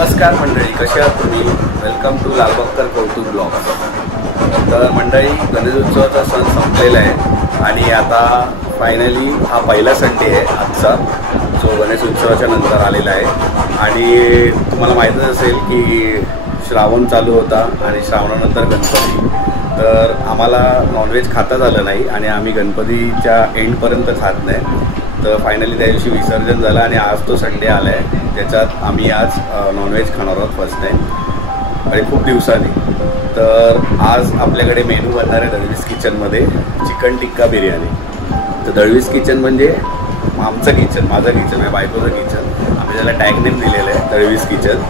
नमस्कार मंडळी, कशा आहात तुम्ही? वेलकम टू लालबागकर कौतुक ब्लॉग. तर मंडळी, गणेशोत्सवाचा सण संपलेला आहे आणि आता फायनली हा पहिला संडे आहे आजचा, जो गणेशोत्सवाच्या नंतर आलेला आहे. आणि तुम्हाला माहीतच असेल की श्रावण चालू होता आणि श्रावणानंतर गणपती. तर आम्हाला नॉनव्हेज खाता झालं नाही आणि आम्ही गणपतीच्या एंडपर्यंत खात नाही. तर फायनली त्या दिवशी विसर्जन झालं आणि आज तो संडे आला आहे, त्याच्यात आम्ही आज नॉनव्हेज खाणार आहोत फर्स्ट टाईम आणि खूप दिवसांनी. तर आज आपल्याकडे मेनू बनणार आहे दळवीज किचनमध्ये चिकन टिक्का बिर्याणी. तर दळवीज किचन म्हणजे आमचं किचन, माझं किचन, माझ्या बायकोचं किचन. आम्ही त्याला टॅग नेम दिलेलं आहे दळवीज किचन.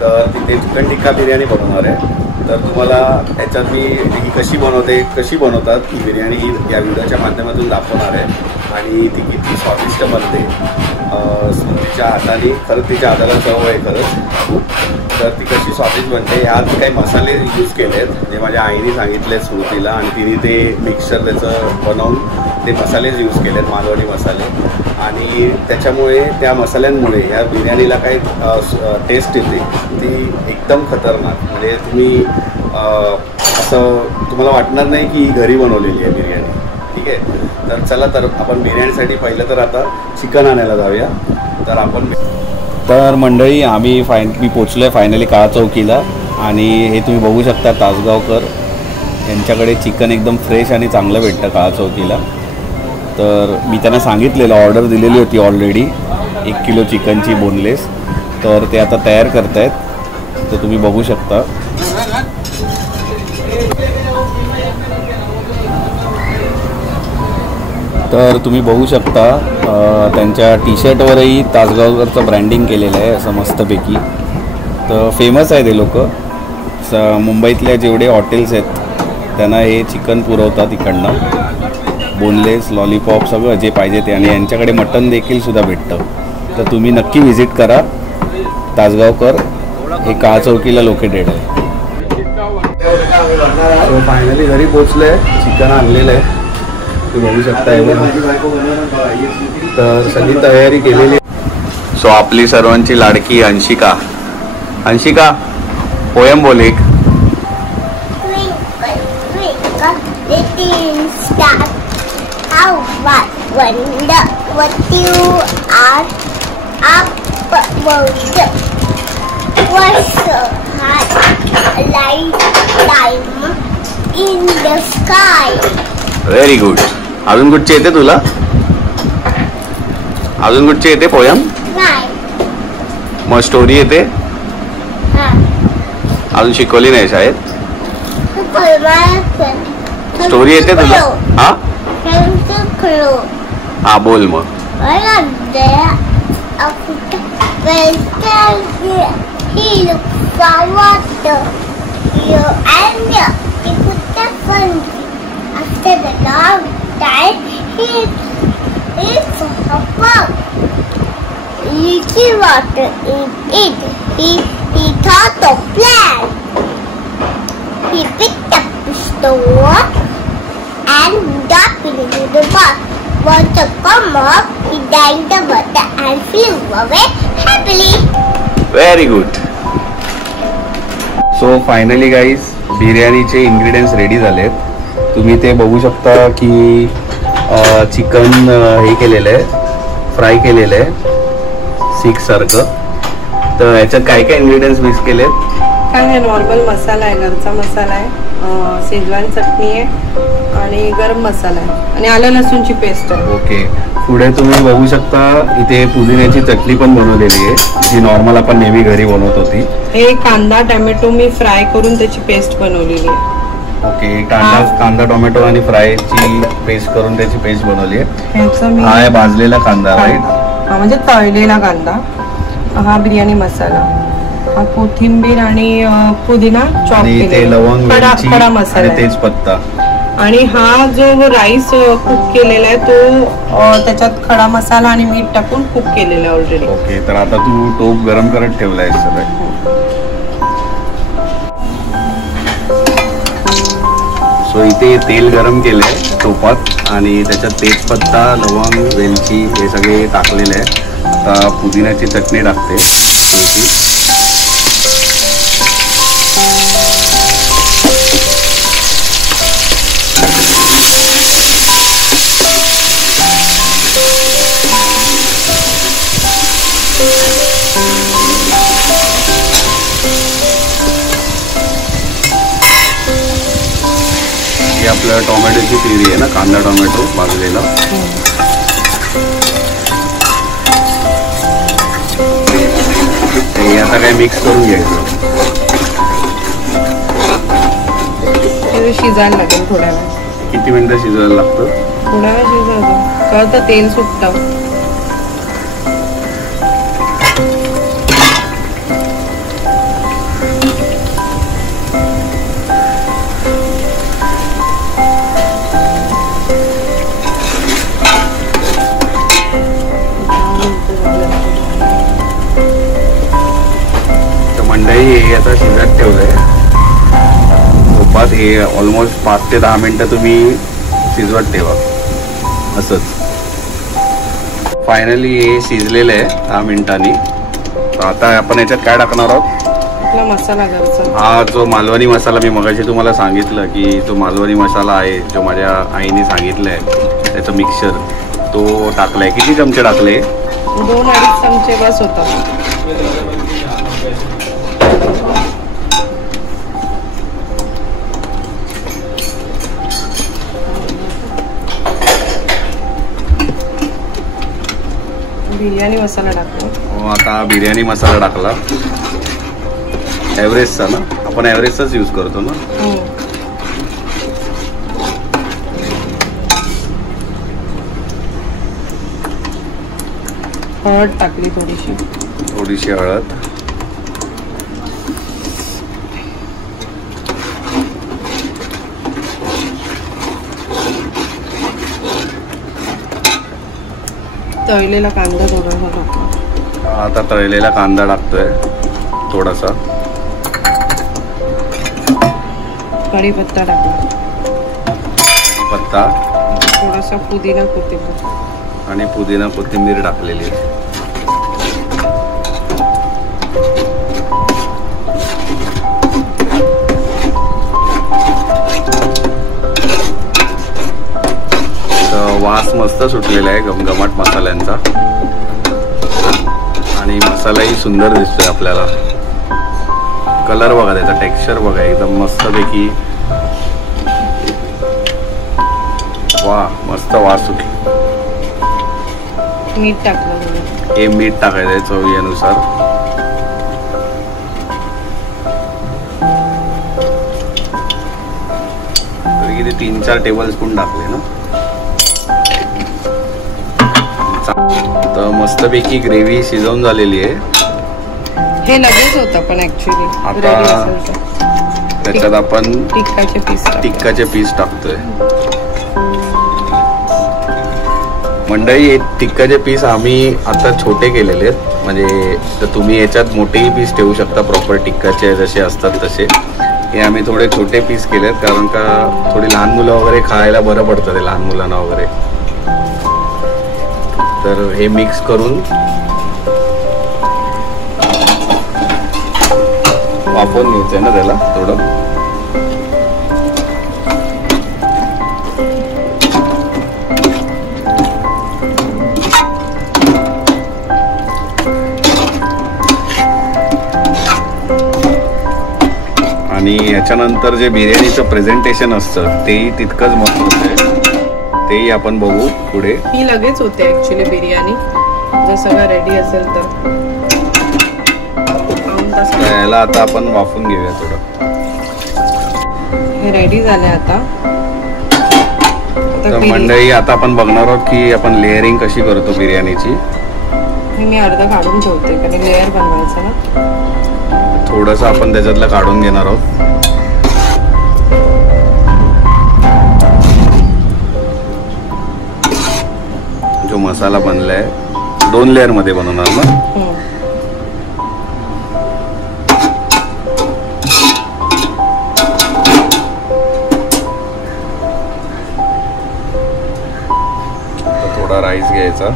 तर तिथे चिकन टिक्का बिर्याणी बनवणार आहे. तर तुम्हाला त्याच्यात मी ही कशी बनवतात ही बिर्याणी ही या व्हिडिओच्या माध्यमातून दाखवणार आहे आणि ती किती स्वादिष्ट बनते. स्मृतीच्या हाताने, खरंच तिच्या हाताला चव आहे खरंच. तर ती कशी स्वादिष्ट बनते, ह्यात काही मसाले यूज केले आहेत जे माझ्या आईने सांगितले स्मृतीला, आणि तिने ते मिक्सर त्याचं बनवून ते मसालेच यूज केले आहेत, मालवणी मसाले. आणि त्याच्यामुळे त्या मसाल्यांमुळे ह्या बिर्याणीला काही टेस्ट येते ती एकदम खतरनाक. म्हणजे तुम्ही असं तुम्हाला वाटणार नाही की घरी बनवलेली आहे बिर्याणी. ठीक आहे, तर चला, तर आपण बिर्याणीसाठी पहिलं तर आता चिकन आणायला जाऊया. तर मंडळी, मी पोचलो आहे फायनली काळा चौकीला आणि हे तुम्ही बघू शकता तासगावकर यांच्याकडे चिकन एकदम फ्रेश आणि चांगलं भेटतं काळा चौकीला. तर मी त्यांना सांगितलेलं, ऑर्डर दिलेली होती ऑलरेडी 1 किलो चिकनची बोनलेस. तर ते आता तयार करत आहेत, तर तुम्ही बघू शकता. तर तुम्ही बघू शकता त्यांच्या टी शर्टवरही तासगावकरचं ब्रँडिंग केलेलं आहे असं मस्तपैकी. तर फेमस आहे ते लोक. मुंबईतल्या जेवढे हॉटेल्स आहेत त्यांना हे चिकन पुरवतात इकडनं, बोनलेस, लॉलीपॉप, सगळं जे पाहिजे ते. आणि यांच्याकडे मटन देखील सुद्धा भेटतं. तर तुम्ही नक्की व्हिजिट करा. तासगावकर हे काळा चौकीला लोकेटेड आहे. सो फायनली घरी पोचलो आहे, चिकन आणलेलं आहे तुम्ही बघू शकता. तर सगळी तयारी केलेली. सो आपली सर्वांची लाडकी अंशिका पोयम बोल एक. Very good. अजून कुठची येते तुला? अजून कुठची येते पोयम? मग स्टोरी येते? अजून शिकवली नाही शाळेत? स्टोरी येते तुला? हा बोल मग. After the dog died, he little water in it. He thought of plan. He picked up the stone and dumped it into the bath. Water come up, he drank the water and flew away happily. Very good. So finally guys, बिर्याणीचे ingredients ready झालेत. तुम्ही ते बघू शकता की chicken हे केलेलं आहे, फ्राय केलेलं आहे सीखसारखं. तर याच्यात काय काय इन्ग्रेडियंट्स मिक्स केलेत? काय आहे, नॉर्मल मसाला आहे, घरचा मसाला आहे, शेजवान चटणी आहे आणि गरम मसाला आहे आणि आलं लसूणची पेस्ट आहे. ओके. पुढे तुम्ही बघू शकता इथे पुदिन्याची चटणी पण बनवलेली आहे, जी नॉर्मल आपण नेहमी घरी बनवत होती. हे कांदा टोमॅटो मी फ्राय करून त्याची पेस्ट बनवलेली आहे. ओके. कांदा टोमॅटो आणि फ्रायची पेस्ट करून त्याची पेस्ट बनवली आहे. हा आहे भाजलेला कांदा, राईट? हा म्हणजे तळलेला कांदा. हा बिर्याणी मसाला, हा कोथिंबीर आणि पुदिना चॉप केलेला, लवंग, खडा मसाला, तेजपत्ता. आणि हा जो राईस कुक केलेला आहे तो त्याच्यात खडा मसाला आणि मीठ टाकून कुक केलेला आहे ऑलरेडी. ओके. तर आता तू टोप गरम करत ठेवलाय सगळं. सो इथे तेल गरम केलंय टोपात आणि त्याच्यात तेजपत्ता, लवंग, वेलची हे सगळे टाकलेले आहे. आता पुदिन्याची चटणी टाकते. आपल्या टोमॅटोची प्युरी आहे ना, कांदा टोमॅटो भाजलेला. हे आता काय मिक्स करून घ्यायचं. ते शिजायला लागेल थोड्या वेळ. किती मिनिटं शिजवायला लागतं? थोड्या वेळ शिजायचं, कळतं तेल सुटतं. हे आता शिजत ठेवलंय तुपात. हे ऑलमोस्ट 5 ते 10 मिनिटं तुम्ही शिजवत ठेवा. असंच फायनली हे शिजलेलं आहे 10 मिनिटांनी. आता आपण याच्यात काय टाकणार आहोत? आपला मसाला घरचा. हा जो मालवणी मसाला मी मगाशी तुम्हाला सांगितलं की तो मालवणी मसाला आहे, जो माझ्या आईने सांगितलंय, त्याचं मिक्सचर तो टाकलाय. किती चमचे टाकले? 2-2.5 चमचे बस होतात. बिर्याणी मसाला टाकला. हो, आता बिर्याणी मसाला टाकला. एव्हरेस्टचा ना, आपण एव्हरेस्टचाच यूज करतो ना. हळद टाकली थोडीशी हळद. तळलेला कांदा थोडासा टाकला. आता तळलेला कांदा टाकतोय थोडासा. कढीपत्ता टाकला. पत्ता, थोडासा पुदिना कोथिंबीर आणि पुदिना कोथिंबीर टाकलेली. वास मस्त सुटलेला आहे घमघमाट मसाल्यांचा आणि मसालाही सुंदर दिसतोय आपल्याला. कलर बघा, त्याचा टेक्स्चर बघा, एकदम मस्तपैकी. वा, मस्त वास सुटली. मीठ टाकलं. हे मीठ टाकायचं चवीनुसार. तरी किती 3-4 टेबल स्पून टाकले ना. तर मस्तपैकी ग्रेव्ही शिजवून झालेली आहे. हे लगेच होतं पण ऍक्च्युली. आता त्याच्यात आपण टिक्काचे पीस टाकतोय. मंडळी, हे टिक्काचे पीस आम्ही आता छोटे केलेले आहेत, म्हणजे तर तुम्ही याच्यात मोठेही पीस ठेवू शकता, प्रॉपर टिक्काचे जसे असतात तसे. हे आम्ही थोडे छोटे पीस केलेत कारण का थोडी लहान मुलं वगैरे खायला बरं पडतं ते, लहान मुलांना वगैरे. तर हे मिक्स करून वाफवून घ्यायचं आहे ना त्याला थोडं. आणि याच्यानंतर जे बिर्याणीचं प्रेझेंटेशन असतं तेही तितकंच महत्त्वाचं आहे. तेही आपण बघू पुढे. ही लगेच होते ऍक्च्युली बिर्याणी, जर सगळं रेडी असेल तर. याला आता आपण वाफून घेऊया थोडं. हे रेडी झाले आता. तर मंडळी, आता आपण बघणार आहोत की आपण लेअरिंग कशी करतो बिर्याणीची. हे मी अर्ध काढून ठेवते कारण लेअर बनवायचं ना. थोडंसं आपण त्याच्यातलं काढून घेणार आहोत. जो मसाला बनलाय 2 लेअर मध्ये बनवणार ना. थोडा राईस घ्यायचा.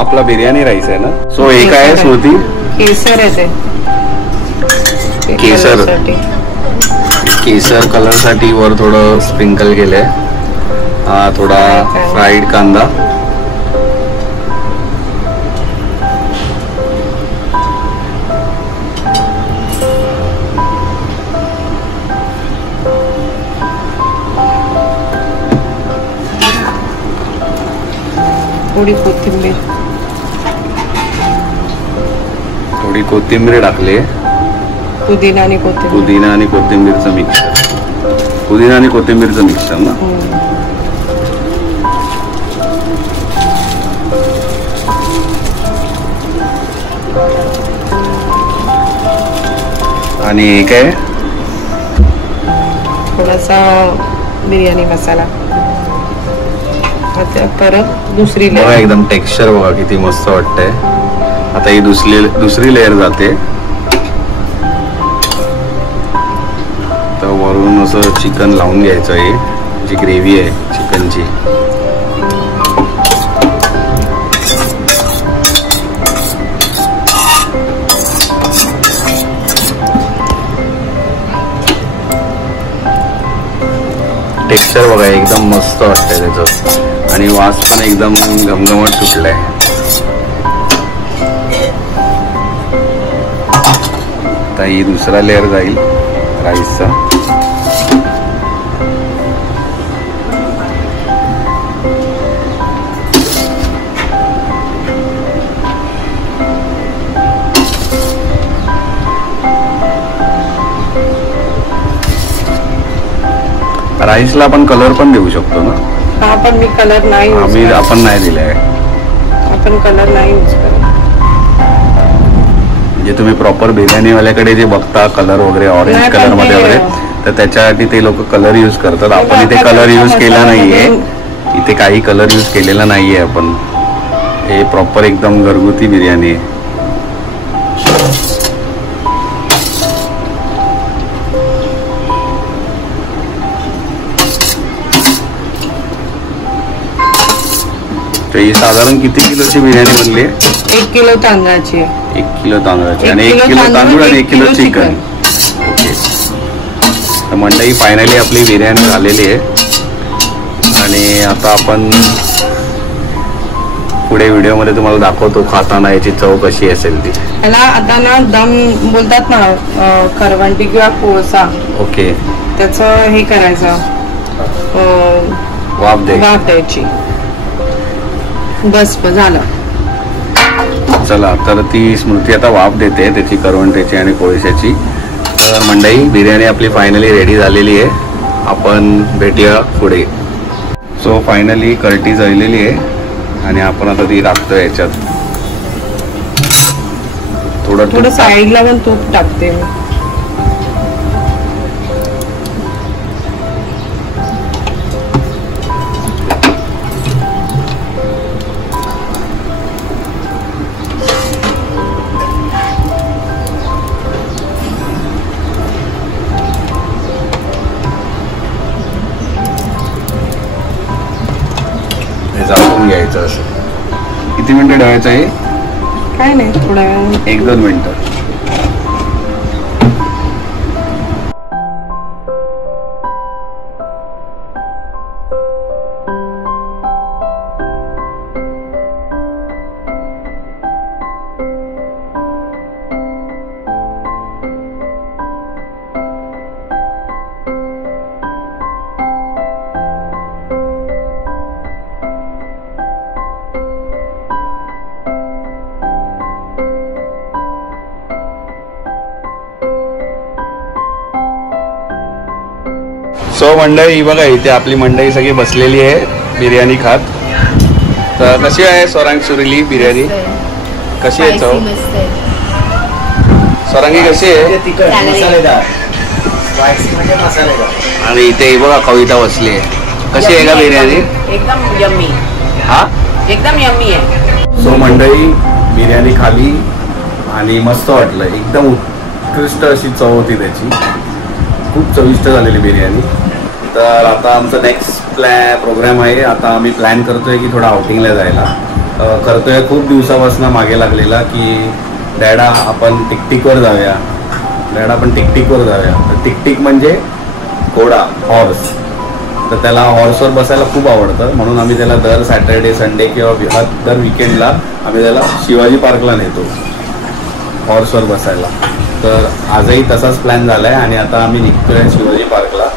आपला बिर्याणी राईस आहे ना. सो हे काय आहे स्मृती? केसर आहे ते केसर. केसर कलर साठी वर थोडं स्प्रिंकल केलंय. हा थोडा फ्राईड कांदा, थोडी कोथिंबीर, थोडी कोथिंबीर टाकले. पुदिना आणि कोथिंबीरचं मिक्सर. पुदिना आणि कोथिंबीरचं मिक्सर ना. आणि हे काय? थोडासा बिर्याणी मसाला. परत दुसरी बघा एकदम टेक्स्चर बघा किती मस्त वाटतंय. आता ही दुसरी लेअर जाते. तर वरून असं चिकन लावून घ्यायचं. आहे जी ग्रेव्ही आहे चिकनची. टेक्स्चर बघा एकदम मस्त वाटतंय त्याचं. आणि वास पण एकदम घमघमट सुटलाय. आता ही दुसरा लेअर जाईल राईसचा. राईसला आपण कलर पण देऊ शकतो ना. हा पण मी कलर नाही आपण नाही दिलाय. आपण कलर नाही यूज करत. म्हणजे तुम्ही प्रॉपर बिर्याणी वाल्याकडे जे बघता कलर वगैरे ऑरेंज कलर मध्ये वगैरे, तर त्याच्यासाठी ते लोक कलर यूज करतात. आपण इथे कलर यूज केला नाहीये. इथे काही कलर यूज केलेला नाहीये आपण. हे प्रॉपर एकदम घरगुती बिर्याणी आहे. ही साधारण किती किलोची बिर्याणी बनली? 1 किलो तांदळाची. 1 किलो तांदळाची आणि 1 किलो तांदूळ आणि 1 किलो चिकन. ओके. तर मंडळी फायनली आपली बिर्याणी झालेली आहे. आणि आता आपण पुढे व्हिडिओमध्ये तुम्हाला दाखवतो खाताना याची चव कशी असेल ती. याला आता ना दम बोलतात ना, करवंटी किंवा कोळसा. ओके. त्याचं हे करायचं, वाफ द्यायची. बस झालं. चला तर ती स्मृती आता वाफ देते त्याची करवंट्याची आणि कोळशाची. तर मंडळी बिर्याणी आपली फायनली रेडी झालेली आहे. आपण भेटूया पुढे. सो फायनली कर्टी जळलेली आहे आणि आपण आता ती टाकतोय याच्यात. थोडं साईडला पण तूप टाकते मी. झाकून घ्यायचं. असं किती मिनिटं ठेवायचं आहे? काय नाही, थोड्या वेळ, 1-2 मिनिटं. सो मंडळी बघा इथे आपली मंडळी सगळी बसलेली आहे बिर्याणी खात. तर कशी आहे स्वरांगी सुरीली बिर्याणी? कशी आहे चव? स्वरांगी कशी आहे? आणि इथे बघा कविता बसली आहे. कशी आहे का बिर्याणी? एकदम यम्मी. हा एकदम यम्मी आहे. सो मंडळी बिर्याणी खाली आणि मस्त वाटलं. एकदम उत्कृष्ट अशी चव होती त्याची. खूप चविष्ट झालेली बिर्याणी. तर आता आमचं नेक्स्ट प्रोग्राम आहे. आता आम्ही प्लॅन करतोय की थोडा आउटिंगला जायला. करतोय खूप दिवसापासून मागे लागलेला की डॅडा आपण टिकटिकवर जाऊया, डॅडा आपण टिकटिकवर जाऊया. तर टिकटिक म्हणजे घोडा, हॉर्स. तर त्याला हॉर्सवर बसायला खूप आवडतं, म्हणून आम्ही त्याला दर सॅटर्डे संडे किंवा दर विकेंडला आम्ही त्याला शिवाजी पार्कला नेतो हॉर्सवर बसायला. तर आजही तसाच प्लॅन झाला आहे आणि आता आम्ही निघतोय शिवाजी पार्कला.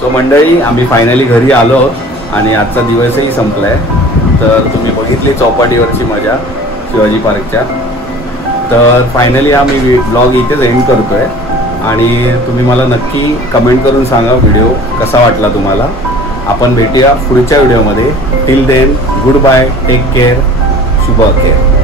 सो मंडळी, आम्ही फायनली घरी आलो आणि आजचा दिवसही संपलाय. तर तुम्ही बघितली चौपाटीवरची मजा शिवाजी पार्कच्या. तर फायनली आम्ही ब्लॉग इथेच एंड करतोय आणि तुम्ही मला नक्की कमेंट करून सांगा व्हिडिओ कसा वाटला तुम्हाला. आपण भेटूया पुढच्या व्हिडिओमध्ये. Till then, goodbye, take care, शुभ अखेर.